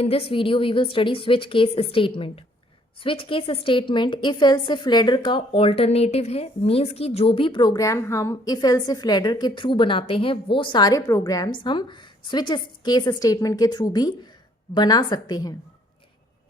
In this video, we will study switch case statement. Switch case statement if else if ladder का alternative है. Means कि जो भी programme हम if else if ladder के through बनाते हैं वो सारे प्रोग्राम्स हम स्विच केस स्टेटमेंट के थ्रू भी बना सकते हैं.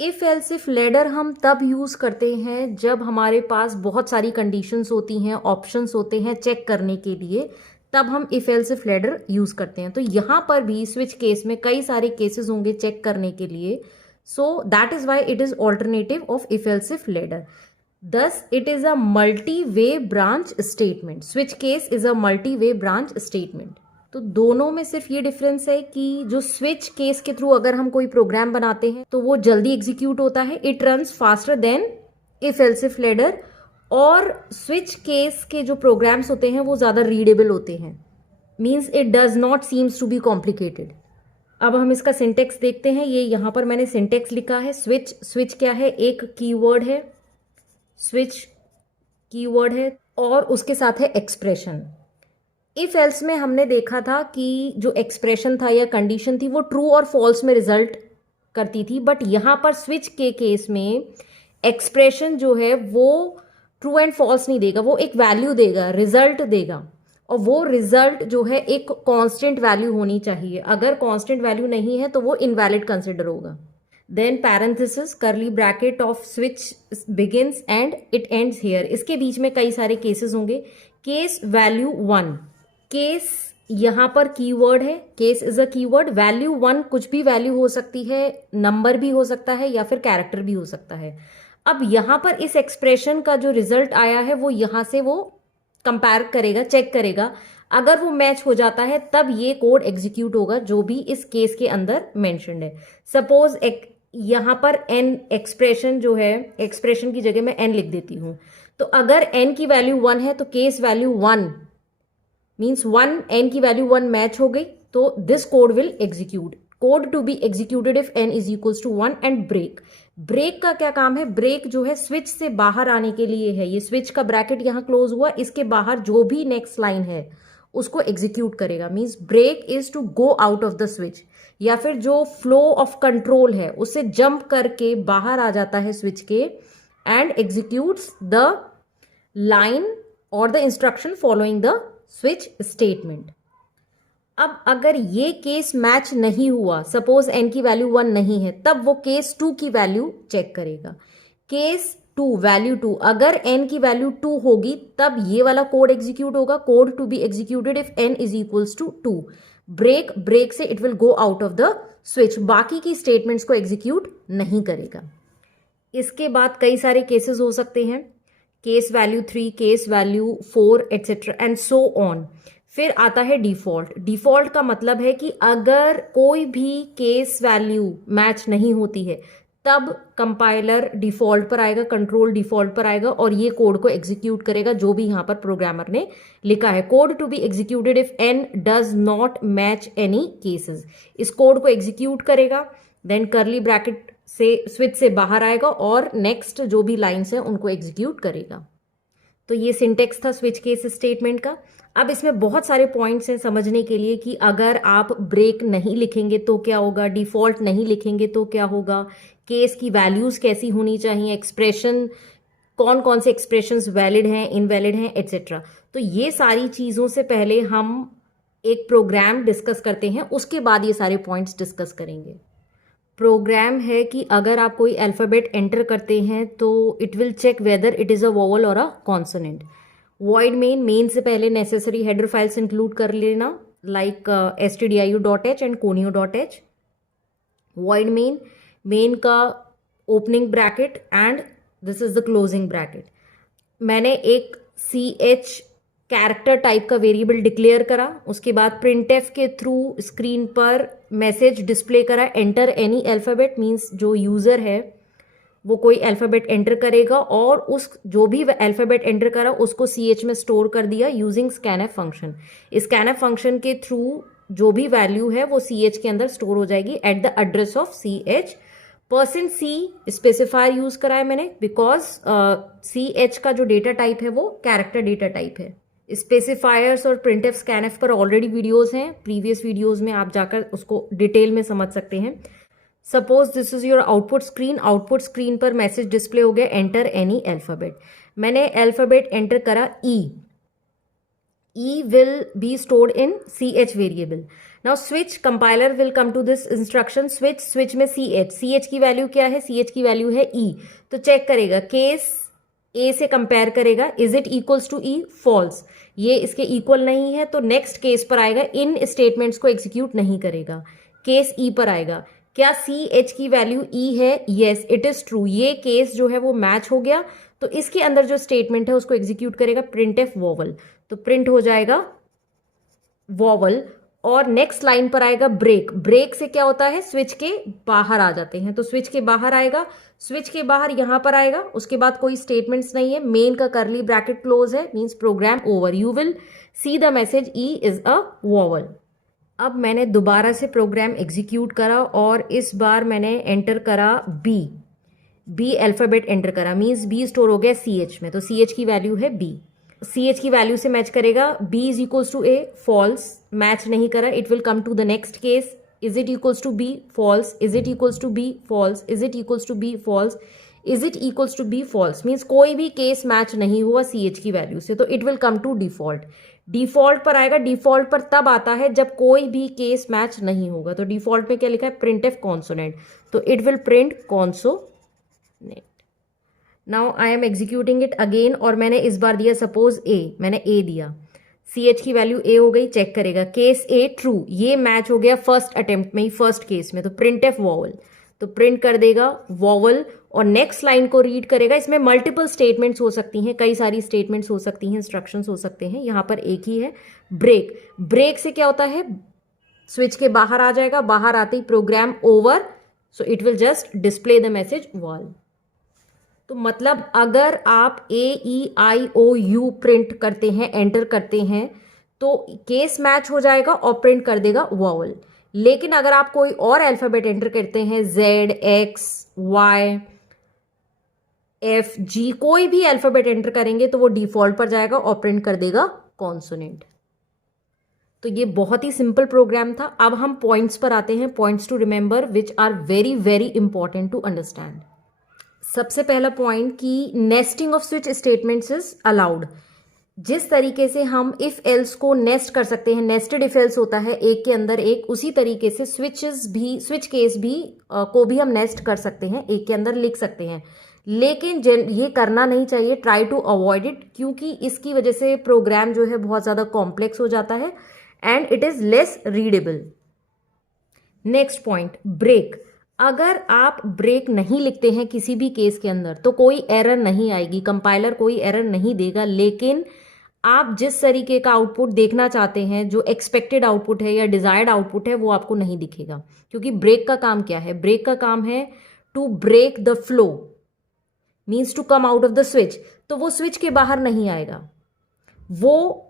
इफ एल्स इफ लैडर हम तब यूज़ करते हैं जब हमारे पास बहुत सारी कंडीशंस होती हैं, ऑप्शंस होते हैं चेक करने के लिए, तब हम if else if ladder use करते हैं. तो यहाँ पर भी स्विच केस में कई सारे केसेस होंगे चेक करने के लिए. So that is why it is alternative of if else if ladder. Thus it is a multi-way branch statement. Switch case is a multi-way branch statement. तो दोनों में सिर्फ ये डिफरेंस है कि जो स्विच केस के थ्रू अगर हम कोई प्रोग्राम बनाते हैं तो वो जल्दी एग्जीक्यूट होता है, it runs faster than if else if ladder. और स्विच केस के जो प्रोग्राम्स होते हैं वो ज़्यादा रीडेबल होते हैं. Means it does not seems to be complicated. अब हम इसका सिंटेक्स देखते हैं. ये यहाँ पर मैंने सिंटेक्स लिखा है. स्विच क्या है? एक कीवर्ड है, स्विच कीवर्ड है और उसके साथ है एक्सप्रेशन. इफ एल्स में हमने देखा था कि जो एक्सप्रेशन था या कंडीशन थी वो ट्रू और फॉल्स में रिजल्ट करती थी. बट यहाँ पर स्विच के केस में एक्सप्रेशन जो है वो ट्रू एंड फॉल्स नहीं देगा, वो एक वैल्यू देगा, रिजल्ट देगा. और वो रिजल्ट जो है एक कांस्टेंट वैल्यू होनी चाहिए. अगर कांस्टेंट वैल्यू नहीं है तो वो इनवैलिड कंसिडर होगा. Then parenthesis curly bracket of switch begins and it ends here. इसके बीच में कई सारे केसेस होंगे. Case value 1. केस यहाँ पर कीवर्ड है. Case is a keyword. Value 1 कुछ भी वैल्यू हो सकती है, नंबर भी हो सकता है या फिर कैरेक्टर भी हो सकता है. अब यहाँ पर इस एक्सप्रेशन का जो रिजल्ट आया है वो यहाँ से वो कंपेयर करेगा, चेक करेगा. अगर वो मैच हो जाता है तब ये कोड एग्जीक्यूट होगा जो भी इस केस के अंदर मेंशन्ड है. सपोज यहाँ पर एन एक्सप्रेशन जो है, एक्सप्रेशन की जगह मैं एन लिख देती हूँ. तो अगर एन की वैल्यू 1 है तो केस वैल्यू 1 मीन्स 1, एन की वैल्यू 1 मैच हो गई तो this code will execute. Code to be executed if N is equals to 1 and break. Break का क्या काम है? ब्रेक जो है स्विच से बाहर आने के लिए है. ये स्विच का ब्रैकेट यहाँ क्लोज हुआ, इसके बाहर जो भी नेक्स्ट लाइन है उसको एग्जीक्यूट करेगा. Means break is to go out of the switch, या फिर जो फ्लो ऑफ कंट्रोल है उससे जंप करके बाहर आ जाता है स्विच के एंड एग्जीक्यूट्स द लाइन और the instruction following the switch statement. अब अगर ये केस मैच नहीं हुआ, सपोज एन की वैल्यू 1 नहीं है, तब वो केस 2 की वैल्यू चेक करेगा. केस 2 वैल्यू 2, अगर एन की वैल्यू 2 होगी तब ये वाला कोड एग्जीक्यूट होगा. Code to be executed if N is equals to 2. Break से it will go out of the switch. बाकी की स्टेटमेंट्स को एग्जीक्यूट नहीं करेगा. इसके बाद कई सारे केसेस हो सकते हैं. Case value 3, case value 4 etcetera and so on. फिर आता है डिफॉल्ट. डिफॉल्ट का मतलब है कि अगर कोई भी केस वैल्यू मैच नहीं होती है तब कंपाइलर डिफॉल्ट पर आएगा, कंट्रोल डिफॉल्ट पर आएगा और ये कोड को एग्जीक्यूट करेगा जो भी यहाँ पर प्रोग्रामर ने लिखा है. Code to be executed if n does not match any cases. इस कोड को एग्जीक्यूट करेगा. देन करली ब्रैकेट से स्विच से बाहर आएगा और नेक्स्ट जो भी लाइन्स हैं उनको एग्जीक्यूट करेगा. तो ये सिंटेक्स था स्विच केस स्टेटमेंट का. अब इसमें बहुत सारे पॉइंट्स हैं समझने के लिए कि अगर आप ब्रेक नहीं लिखेंगे तो क्या होगा, डिफॉल्ट नहीं लिखेंगे तो क्या होगा, केस की वैल्यूज कैसी होनी चाहिए, एक्सप्रेशन कौन कौन से एक्सप्रेशंस वैलिड हैं, इनवैलिड हैं एटसेट्रा. तो ये सारी चीज़ों से पहले हम एक प्रोग्राम डिस्कस करते हैं, उसके बाद ये सारे पॉइंट्स डिस्कस करेंगे. प्रोग्राम है कि अगर आप कोई अल्फ़ाबेट एंटर करते हैं तो it will check whether it is a vowel और अ कॉन्सोनेंट. वॉइड मेन से पहले नेसेसरी हेडर फाइल्स इंक्लूड कर लेना, like stdio.h and conio.h. Void main का opening bracket and this is the closing bracket. मैंने एक ch कैरेक्टर टाइप का variable declare करा. उसके बाद प्रिंटफ के थ्रू स्क्रीन पर मैसेज डिस्प्ले करा, एंटर एनी अल्फ़ाबेट. मीन्स जो यूज़र है वो कोई अल्फ़ाबेट एंटर करेगा और उस जो भी अल्फ़ाबेट एंटर करा उसको ch में स्टोर कर दिया यूजिंग स्कैनफ फंक्शन. इस स्कैनफ फंक्शन के थ्रू जो भी वैल्यू है वो ch के अंदर स्टोर हो जाएगी at the address of ch. %c specifier use करा है मैंने बिकॉज ch का जो डेटा टाइप है वो कैरेक्टर डेटा टाइप है. स्पेसिफायर्स और प्रिंटफ स्कैनफ पर ऑलरेडी वीडियोस हैं, प्रीवियस वीडियोस में आप जाकर उसको डिटेल में समझ सकते हैं. Suppose this is your output screen, output screen पर मैसेज डिस्प्ले हो गया एंटर एनी अल्फाबेट। मैंने अल्फाबेट एंटर करा E will be stored in CH variable. Now switch compiler will come to this instruction switch में CH की value क्या है, CH की वैल्यू है E। तो चेक करेगा, केस A से कंपेयर करेगा, is it equals to E, false, ये इसके इक्वल नहीं है, तो नेक्स्ट केस पर आएगा, इन स्टेटमेंट्स को एग्जीक्यूट नहीं करेगा, केस E पर आएगा। क्या CH की वैल्यू E है? यस इट इज ट्रू, ये केस जो है वो मैच हो गया, तो इसके अंदर जो स्टेटमेंट है उसको एग्जीक्यूट करेगा printf वॉवल, तो प्रिंट हो जाएगा वॉवल। और नेक्स्ट लाइन पर आएगा ब्रेक, ब्रेक से क्या होता है, स्विच के बाहर आ जाते हैं, तो स्विच के बाहर आएगा, स्विच के बाहर यहां पर आएगा, उसके बाद कोई स्टेटमेंट्स नहीं है, मेन का करली ब्रैकेट क्लोज है, means program over, you will see the message E is a vowel. अब मैंने दोबारा से प्रोग्राम एग्जीक्यूट करा और इस बार मैंने एंटर करा बी अल्फाबेट एंटर करा, मींस बी स्टोर हो गया CH में, तो CH की वैल्यू है B, CH की वैल्यू से मैच करेगा, B is equals to A, false, match नहीं करा, it will come to the next case, is it equals to B, false, is it equals to B, false, is it equals to B, false, is it equals to B, false, means कोई भी case match नहीं हुआ CH की value से, तो it will come to default. Default पर आएगा, default पर तब आता है जब कोई भी केस मैच नहीं होगा, तो डिफॉल्ट में क्या लिखा है, printf कॉन्सोनेंट, तो it will print consonant. Now I am executing it again, और मैंने इस बार दिया सपोज A, मैंने A दिया, CH की वैल्यू A हो गई, चेक करेगा, केस A ट्रू, ये मैच हो गया फर्स्ट अटेम्प्ट में ही, फर्स्ट केस में, तो printf वॉवल, तो प्रिंट कर देगा वॉवल, और नेक्स्ट लाइन को रीड करेगा। इसमें मल्टीपल स्टेटमेंट्स हो सकती हैं, कई सारी स्टेटमेंट्स हो सकती हैं, इंस्ट्रक्शंस हो सकते हैं, यहां पर एक ही है ब्रेक, ब्रेक से क्या होता है, स्विच के बाहर आ जाएगा, बाहर आते ही program over, so it will just display the message well. तो मतलब अगर आप AEIOU प्रिंट करते हैं, एंटर करते हैं, तो केस मैच हो जाएगा और प्रिंट कर देगा वॉवल। लेकिन अगर आप कोई और अल्फाबेट एंटर करते हैं, Z, X, Y, F, G, कोई भी अल्फाबेट एंटर करेंगे तो वो डिफॉल्ट पर जाएगा और प्रिंट कर देगा कॉन्सोनेंट। तो ये बहुत ही सिंपल प्रोग्राम था। अब हम पॉइंट्स पर आते हैं, points to remember which are very very important to understand. सबसे पहला पॉइंट कि nesting of switch statements is allowed. जिस तरीके से हम इफ एल्स को नेस्ट कर सकते हैं, नेस्टेड इफ एल्स होता है एक के अंदर एक, उसी तरीके से स्विच केस भी को भी हम नेस्ट कर सकते हैं, एक के अंदर लिख सकते हैं, लेकिन ये करना नहीं चाहिए, ट्राई टू अवॉइड इट, क्योंकि इसकी वजह से प्रोग्राम जो है बहुत ज़्यादा कॉम्प्लेक्स हो जाता है and it is less readable. Next point, break. अगर आप ब्रेक नहीं लिखते हैं किसी भी केस के अंदर तो कोई एरर नहीं आएगी, कंपाइलर कोई एरर नहीं देगा, लेकिन आप जिस तरीके का आउटपुट देखना चाहते हैं, जो एक्सपेक्टेड आउटपुट है या डिजायर्ड आउटपुट है, वो आपको नहीं दिखेगा, क्योंकि ब्रेक का काम क्या है, ब्रेक का काम है to break the flow, means to come out of the switch, तो वो स्विच के बाहर नहीं आएगा, वो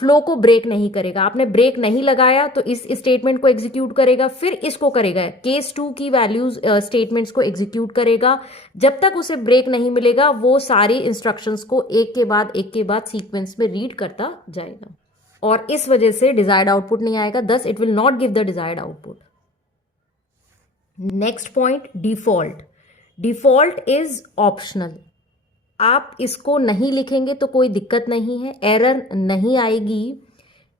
फ्लो को ब्रेक नहीं करेगा। आपने ब्रेक नहीं लगाया तो इस स्टेटमेंट को एग्जीक्यूट करेगा, फिर इसको करेगा, केस 2 की वैल्यूज स्टेटमेंट्स को एग्जीक्यूट करेगा, जब तक उसे ब्रेक नहीं मिलेगा वो सारी इंस्ट्रक्शंस को एक के बाद सीक्वेंस में रीड करता जाएगा, और इस वजह से डिजायर्ड आउटपुट नहीं आएगा, thus it will not give the desired output. Next point, default. Default is optional, आप इसको नहीं लिखेंगे तो कोई दिक्कत नहीं है, एरर नहीं आएगी,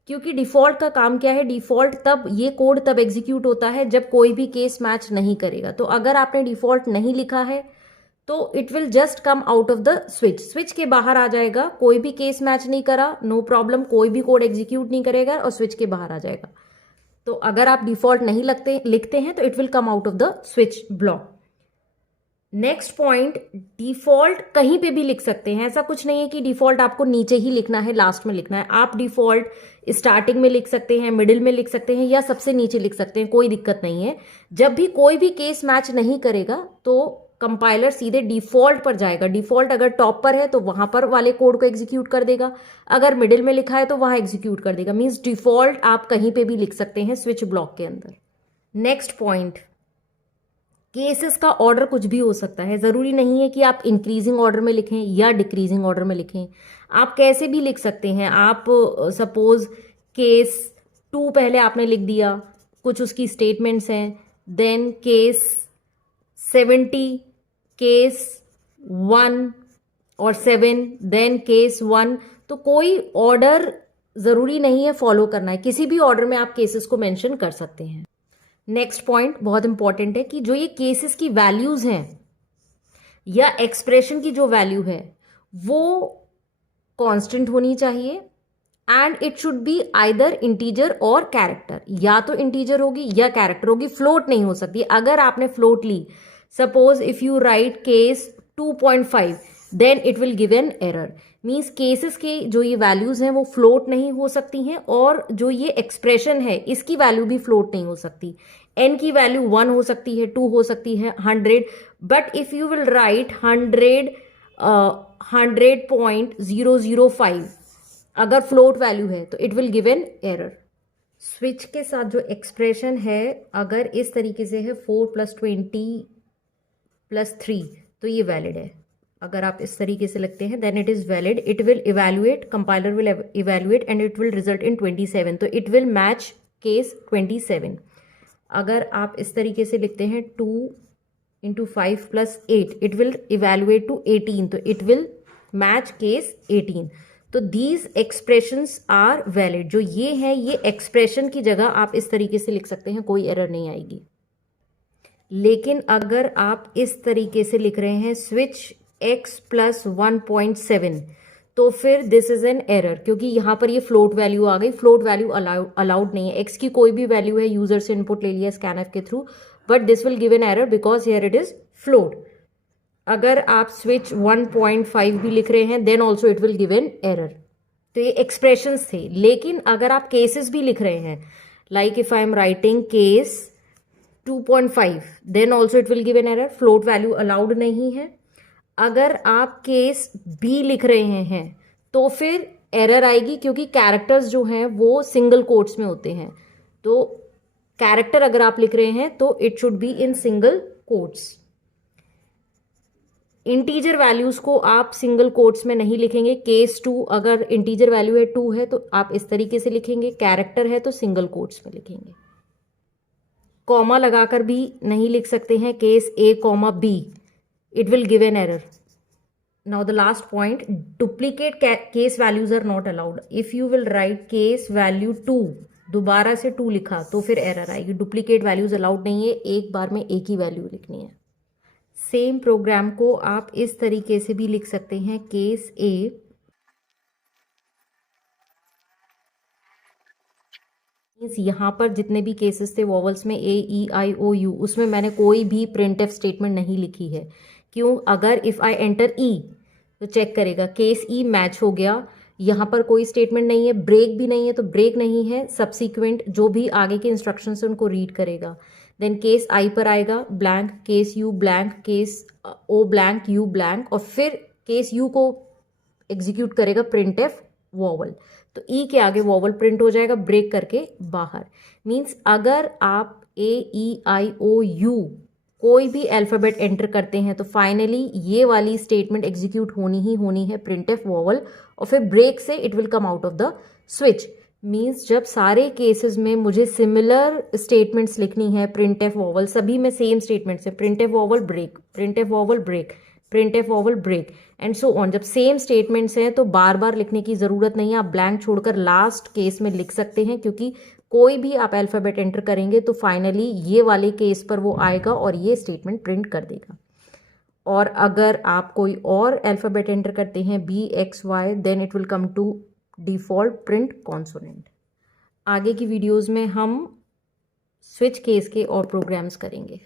क्योंकि डिफॉल्ट का काम क्या है, डिफॉल्ट तब ये कोड तब एग्जीक्यूट होता है जब कोई भी केस मैच नहीं करेगा। तो अगर आपने डिफॉल्ट नहीं लिखा है तो it will just come out of the switch, switch के बाहर आ जाएगा, कोई भी केस मैच नहीं करा, नो प्रॉब्लम, कोई भी कोड एग्जीक्यूट नहीं करेगा और स्विच के बाहर आ जाएगा। तो अगर आप डिफॉल्ट नहीं लिखते हैं तो it will come out of the switch block. Next point, default कहीं पे भी लिख सकते हैं, ऐसा कुछ नहीं है कि डिफॉल्ट आपको नीचे ही लिखना है, लास्ट में लिखना है, आप डिफॉल्ट स्टार्टिंग में लिख सकते हैं, मिडिल में लिख सकते हैं या सबसे नीचे लिख सकते हैं, कोई दिक्कत नहीं है। जब भी कोई भी केस मैच नहीं करेगा तो कंपाइलर सीधे डिफॉल्ट पर जाएगा, डिफॉल्ट अगर टॉप पर है तो वहां पर वाले कोड को एग्जीक्यूट कर देगा, अगर मिडिल में लिखा है तो वहां एग्जीक्यूट कर देगा, मीन्स डिफॉल्ट आप कहीं पे भी लिख सकते हैं स्विच ब्लॉक के अंदर। नेक्स्ट पॉइंट, केसेस का ऑर्डर कुछ भी हो सकता है, ज़रूरी नहीं है कि आप इंक्रीजिंग ऑर्डर में लिखें या डिक्रीजिंग ऑर्डर में लिखें, आप कैसे भी लिख सकते हैं। आप सपोज केस 2 पहले आपने लिख दिया, कुछ उसकी स्टेटमेंट्स हैं, देन केस 70, केस 1 और 7, देन केस 1। तो कोई ऑर्डर ज़रूरी नहीं है फॉलो करना है, किसी भी ऑर्डर में आप केसेस को मेंशन कर सकते हैं। नेक्स्ट पॉइंट बहुत इंपॉर्टेंट है कि जो ये केसेस की वैल्यूज़ हैं या एक्सप्रेशन की जो वैल्यू है वो कांस्टेंट होनी चाहिए and it should be either integer और कैरेक्टर, या तो इंटीजर होगी या कैरेक्टर होगी, फ्लोट नहीं हो सकती। अगर आपने फ्लोट ली, suppose if you write case 2.5 then it will give an error. Means cases के जो ये वैल्यूज हैं वो फ्लोट नहीं हो सकती हैं, और जो ये एक्सप्रेशन है इसकी वैल्यू भी फ्लोट नहीं हो सकती। n की वैल्यू 1 हो सकती है, 2 हो सकती है, 100, but if you will write 100.005 अगर फ्लोट वैल्यू है तो it will give an error. Switch के साथ जो एक्सप्रेशन है अगर इस तरीके से है 4 + 20 + 3 तो ये वैलिड है। अगर आप इस तरीके से लिखते हैं then it is valid, it will evaluate, compiler will evaluate and it will result in 27, तो इट विल मैच केस 27। अगर आप इस तरीके से लिखते हैं 2 × 5 + 8 इट विल इवैल्यूएट टू 18, तो इट विल मैच केस 18। तो दीज एक्सप्रेशंस आर वैलिड। जो ये है ये एक्सप्रेशन की जगह आप इस तरीके से लिख सकते हैं, कोई एरर नहीं आएगी। लेकिन अगर आप इस तरीके से लिख रहे हैं स्विच x + 1.7 तो फिर दिस इज एन एरर, क्योंकि यहां पर ये फ्लोट वैल्यू आ गई। फ्लोट वैल्यू अलाउड नहीं है। x की कोई भी वैल्यू है, यूजर से इनपुट ले लिया स्कैनफ के थ्रू, but this will give an error because here it is float. अगर आप स्विच 1.5 भी लिख रहे हैं then also it will give an error. तो ये एक्सप्रेशंस थे। लेकिन अगर आप केसेस भी लिख रहे हैं, like if I am writing case 2.5 then also it will give an error, float value allowed नहीं है। अगर आप केस बी लिख रहे हैं तो फिर एरर आएगी, क्योंकि कैरेक्टर्स जो हैं वो सिंगल कोट्स में होते हैं। तो कैरेक्टर अगर आप लिख रहे हैं तो it should be in single quotes. Integer values को आप सिंगल कोट्स में नहीं लिखेंगे। केस 2 अगर इंटीजर वैल्यू है 2 है तो आप इस तरीके से लिखेंगे, कैरेक्टर है तो सिंगल कोट्स में लिखेंगे। कॉमा लगाकर भी नहीं लिख सकते हैं, case A, B, it will give an error. Now the last point, duplicate case values are not allowed. If you will write case value 2 दोबारा से 2 लिखा तो फिर एरर आएगी। डुप्लीकेट वैल्यूज अलाउड नहीं है, एक बार में एक ही वैल्यू लिखनी है। सेम प्रोग्राम को आप इस तरीके से भी लिख सकते हैं, केस A यहाँ पर जितने भी केसेस थे वॉवल्स में A, E, I, O, U, उसमें मैंने कोई भी प्रिंटफ स्टेटमेंट नहीं लिखी है। क्यों? अगर इफ़ आई एंटर E तो चेक करेगा केस E मैच हो गया, यहाँ पर कोई स्टेटमेंट नहीं है, ब्रेक भी नहीं है, तो ब्रेक नहीं है, सब्सिक्वेंट जो भी आगे के इंस्ट्रक्शंस है उनको रीड करेगा। देन केस I पर आएगा blank, case U blank, case O blank, U blank, और फिर केस U को एग्जीक्यूट करेगा प्रिंटफ वॉवल, तो ई के आगे वॉवल प्रिंट हो जाएगा, ब्रेक करके बाहर। मीन्स अगर आप AEIOU कोई भी अल्फ़ाबेट एंटर करते हैं तो फाइनली ये वाली स्टेटमेंट एग्जीक्यूट होनी ही होनी है, प्रिंटफ वॉवल, और फिर ब्रेक से it will come out of the switch. Means जब सारे केसेस में मुझे सिमिलर स्टेटमेंट्स लिखनी है, प्रिंटफ वॉवल सभी में सेम स्टेटमेंट्स है, printf vowel break, printf vowel break, printf vowel break and so on. जब सेम स्टेटमेंट्स हैं तो बार बार लिखने की ज़रूरत नहीं है, आप ब्लैंक छोड़कर लास्ट केस में लिख सकते हैं, क्योंकि कोई भी आप अल्फ़ाबेट एंटर करेंगे तो फाइनली ये वाले केस पर वो आएगा और ये स्टेटमेंट प्रिंट कर देगा। और अगर आप कोई और अल्फ़ाबेट एंटर करते हैं BXY then it will come to default print consonant. आगे की वीडियोज़ में हम स्विच केस के और प्रोग्राम्स करेंगे।